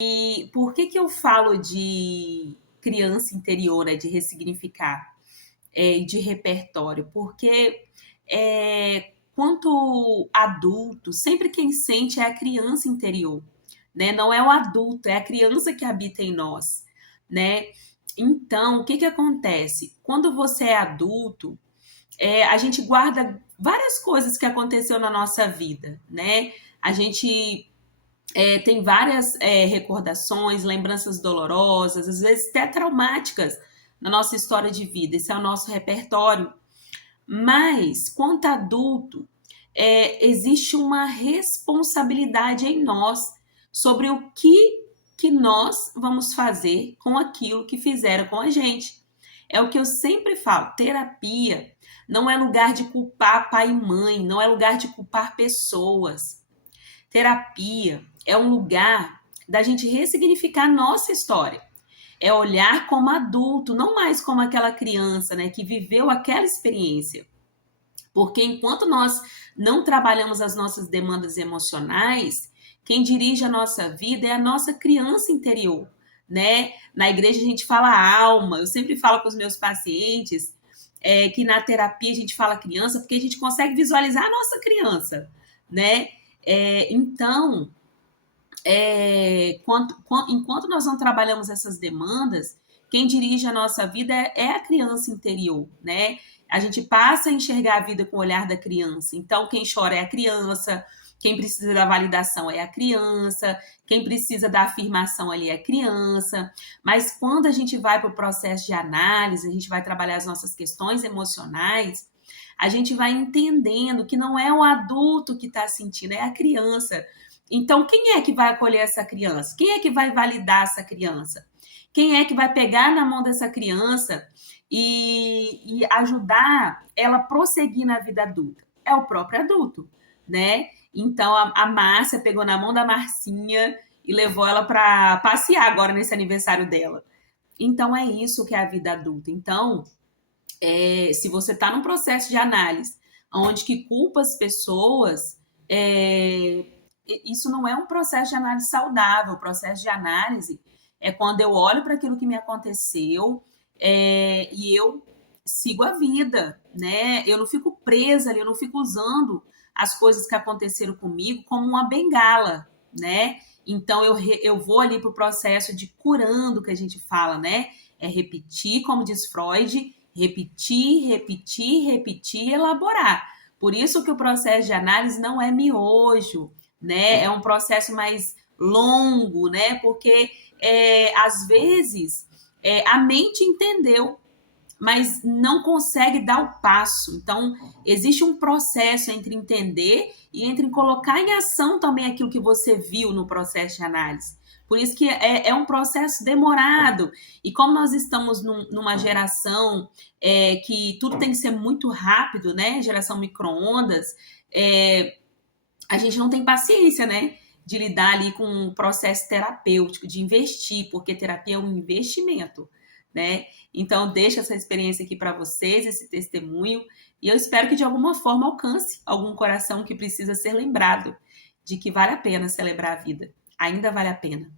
E por que que eu falo de criança interior, né, de ressignificar, de repertório? Porque quanto adulto, sempre quem sente é a criança interior, né? Não é o adulto, é a criança que habita em nós, né? Então, o que que acontece? Quando você é adulto, a gente guarda várias coisas que aconteceu na nossa vida, né? A gente tem várias recordações, lembranças dolorosas, às vezes até traumáticas na nossa história de vida. Esse é o nosso repertório. Mas, quanto adulto, existe uma responsabilidade em nós sobre o que nós vamos fazer com aquilo que fizeram com a gente. É o que eu sempre falo, terapia não é lugar de culpar pai e mãe, não é lugar de culpar pessoas. Terapia é um lugar da gente ressignificar a nossa história. É olhar como adulto, não mais como aquela criança, né, que viveu aquela experiência. Porque enquanto nós não trabalhamos as nossas demandas emocionais, quem dirige a nossa vida é a nossa criança interior, né? Na igreja a gente fala alma. Eu sempre falo com os meus pacientes que na terapia a gente fala criança porque a gente consegue visualizar a nossa criança, né? Então, enquanto nós não trabalhamos essas demandas, quem dirige a nossa vida é a criança interior, né? A gente passa a enxergar a vida com o olhar da criança. Então, quem chora é a criança, quem precisa da validação é a criança, quem precisa da afirmação ali é a criança. Mas quando a gente vai para o processo de análise, a gente vai trabalhar as nossas questões emocionais, a gente vai entendendo que não é o adulto que está sentindo, é a criança. Então, quem é que vai acolher essa criança? Quem é que vai validar essa criança? Quem é que vai pegar na mão dessa criança e ajudar ela a prosseguir na vida adulta? É o próprio adulto, né? Então, a Márcia pegou na mão da Marcinha e levou ela para passear agora nesse aniversário dela. Então, é isso que é a vida adulta. Então, se você está num processo de análise onde que culpa as pessoas, isso não é um processo de análise saudável. O processo de análise é quando eu olho para aquilo que me aconteceu e eu sigo a vida, né? Eu não fico presa ali, eu não fico usando as coisas que aconteceram comigo como uma bengala, né? Então eu vou ali para o processo de curando que a gente fala, né? É repetir, como diz Freud, repetir, repetir, repetir, elaborar. Por isso que o processo de análise não é miojo, né? É um processo mais longo, né? Porque às vezes a mente entendeu, mas não consegue dar o passo. Então, existe um processo entre entender e entre colocar em ação também aquilo que você viu no processo de análise. Por isso que é um processo demorado. E como nós estamos numa geração que tudo tem que ser muito rápido, né? Geração micro-ondas, a gente não tem paciência, né? De lidar ali com um processo terapêutico, de investir, porque terapia é um investimento, né? Então, deixo essa experiência aqui para vocês, esse testemunho, e eu espero que de alguma forma alcance algum coração que precisa ser lembrado de que vale a pena celebrar a vida. Ainda vale a pena.